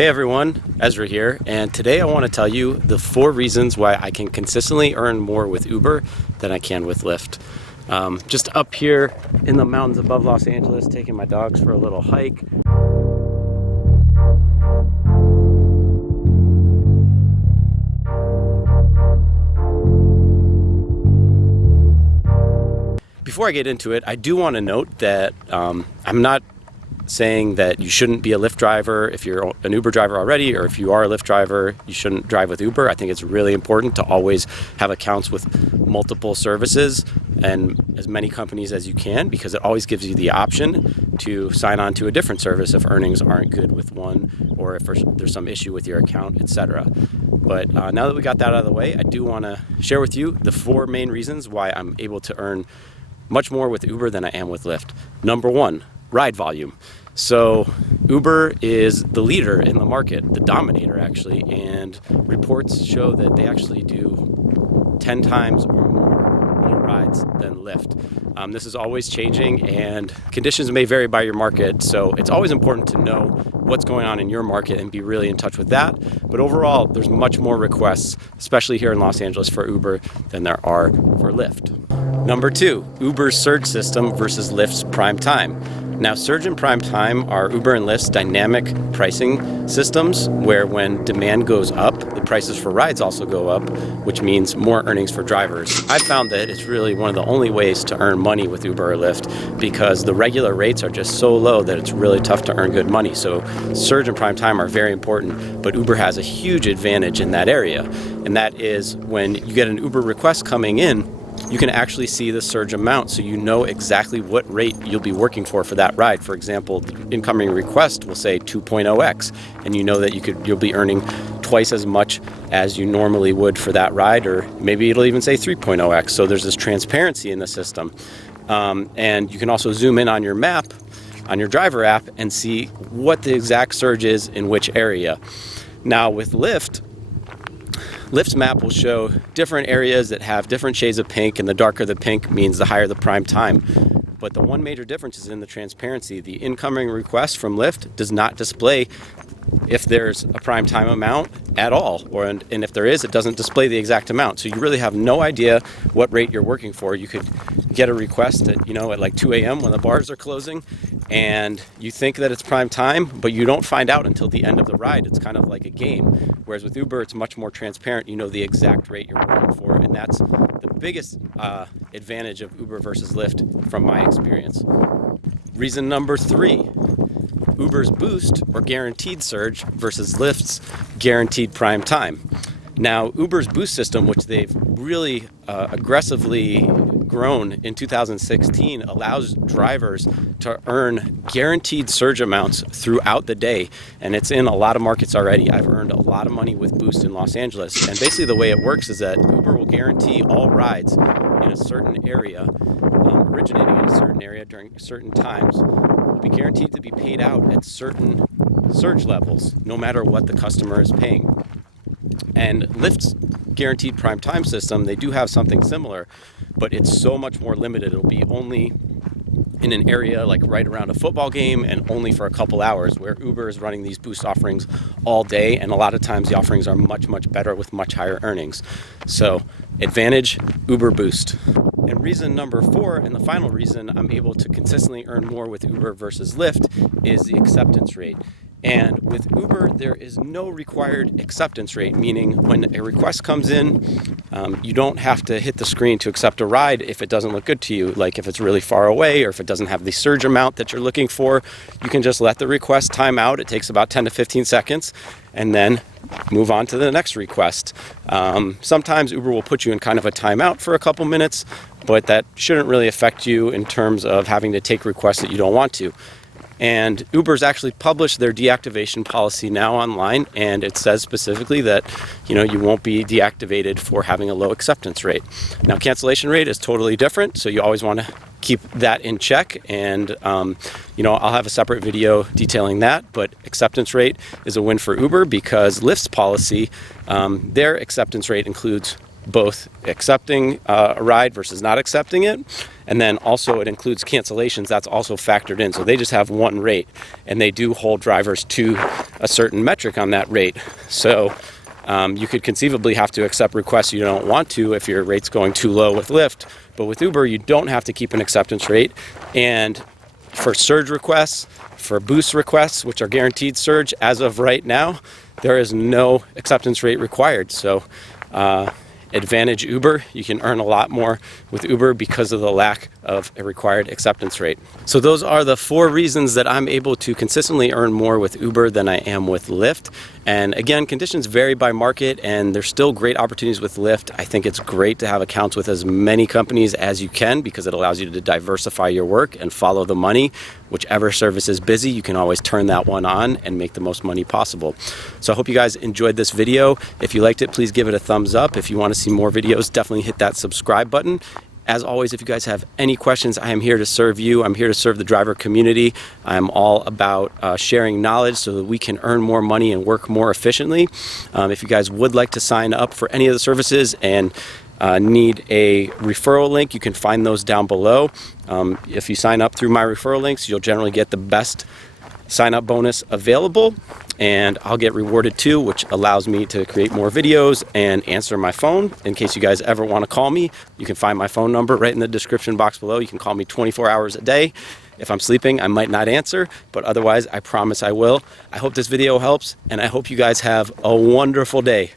Hey everyone, Ezra here, and today I want to tell you the 4 reasons why I can consistently earn more with Uber than I can with Lyft. Just up here in the mountains above Los Angeles, taking my dogs for a little hike. Before I get into it, I do want to note that I'm not saying that you shouldn't be a Lyft driver if you're an Uber driver already, or if you are a Lyft driver, you shouldn't drive with Uber. I think it's really important to always have accounts with multiple services and as many companies as you can, because it always gives you the option to sign on to a different service if earnings aren't good with one, or if there's some issue with your account, etc. But now that we got that out of the way, I do want to share with you the 4 main reasons why I'm able to earn much more with Uber than I am with Lyft. Number 1, ride volume. So Uber is the leader in the market, the Dominator actually, and reports show that they actually do 10 times or more rides than Lyft. This is always changing and conditions may vary by your market, so it's always important to know what's going on in your market and be really in touch with that. But overall, there's much more requests, especially here in Los Angeles, for Uber than there are for Lyft. Number 2, Uber's surge system versus Lyft's prime time. Now, surge and prime time are Uber and Lyft's dynamic pricing systems, where when demand goes up, the prices for rides also go up, which means more earnings for drivers. I've found that it's really one of the only ways to earn money with Uber or Lyft, because the regular rates are just so low that it's really tough to earn good money. So surge and prime time are very important, but Uber has a huge advantage in that area, and that is when you get an Uber request coming in, you can actually see the surge amount, so you know exactly what rate you'll be working for that ride. For example, the incoming request will say 2.0x, and you know that you'll be earning twice as much as you normally would for that ride, or maybe it'll even say 3.0x. So there's this transparency in the system. And you can also zoom in on your map, on your driver app, and see what the exact surge is in which area. Now with Lyft's map will show different areas that have different shades of pink, and the darker the pink means the higher the prime time. But the one major difference is in the transparency. The incoming request from Lyft does not display if there's a prime time amount at all, and if there is, it doesn't display the exact amount. So you really have no idea what rate you're working for. You could get a request at like 2 a.m. when the bars are closing, and you think that it's prime time, but you don't find out until the end of the ride. It's kind of like a game. Whereas with Uber, it's much more transparent. You know the exact rate you're working for, and that's the biggest advantage of Uber versus Lyft from my experience. Reason number 3. Uber's boost or guaranteed surge versus Lyft's guaranteed prime time. Now, Uber's boost system, which they've really aggressively grown in 2016, allows drivers to earn guaranteed surge amounts throughout the day, and it's in a lot of markets already. I've earned a lot of money with Boost in Los Angeles, and basically the way it works is that Uber will guarantee all rides in a certain area, originating in a certain area during certain times, will be guaranteed to be paid out at certain surge levels, no matter what the customer is paying. And Lyft's guaranteed prime time system, they do have something similar, but it's so much more limited. It'll be only in an area like right around a football game and only for a couple hours, where Uber is running these boost offerings all day, and a lot of times the offerings are much, much better with much higher earnings. So advantage, Uber Boost. And reason number 4, and the final reason I'm able to consistently earn more with Uber versus Lyft, is the acceptance rate. And with Uber, there is no required acceptance rate, meaning when a request comes in, you don't have to hit the screen to accept a ride if it doesn't look good to you, like if it's really far away or if it doesn't have the surge amount that you're looking for. You can just let the request time out. It takes about 10 to 15 seconds, and then move on to the next request. Sometimes Uber will put you in kind of a timeout for a couple minutes, but that shouldn't really affect you in terms of having to take requests that you don't want to. And Uber's actually published their deactivation policy now online, and it says specifically that you won't be deactivated for having a low acceptance rate. Now, cancellation rate is totally different, so you always want to keep that in check, and I'll have a separate video detailing that. But acceptance rate is a win for Uber, because Lyft's policy, their acceptance rate includes both accepting a ride versus not accepting it. And then also it includes cancellations. That's also factored in. So they just have one rate, and they do hold drivers to a certain metric on that rate. So you could conceivably have to accept requests you don't want to if your rate's going too low with Lyft. But with Uber, you don't have to keep an acceptance rate. And for surge requests, for boost requests, which are guaranteed surge, as of right now, there is no acceptance rate required. So advantage Uber. You can earn a lot more with Uber because of the lack of a required acceptance rate. So those are the 4 reasons that I'm able to consistently earn more with Uber than I am with Lyft. And again, conditions vary by market, and there's still great opportunities with Lyft. I think it's great to have accounts with as many companies as you can, because it allows you to diversify your work and follow the money. Whichever service is busy, you can always turn that one on and make the most money possible. So I hope you guys enjoyed this video. If you liked it, please give it a thumbs up. If you want to see more videos, definitely hit that subscribe button. As always, if you guys have any questions, I am here to serve you. I'm here to serve the driver community. I'm all about sharing knowledge so that we can earn more money and work more efficiently. If you guys would like to sign up for any of the services and need a referral link, you can find those down below. If you sign up through my referral links, you'll generally get the best sign up bonus available, and I'll get rewarded too, which allows me to create more videos and answer my phone. In case you guys ever want to call me, you can find my phone number right in the description box below. You can call me 24 hours a day. If I'm sleeping, I might not answer, but otherwise I promise I will. I hope this video helps, and I hope you guys have a wonderful day.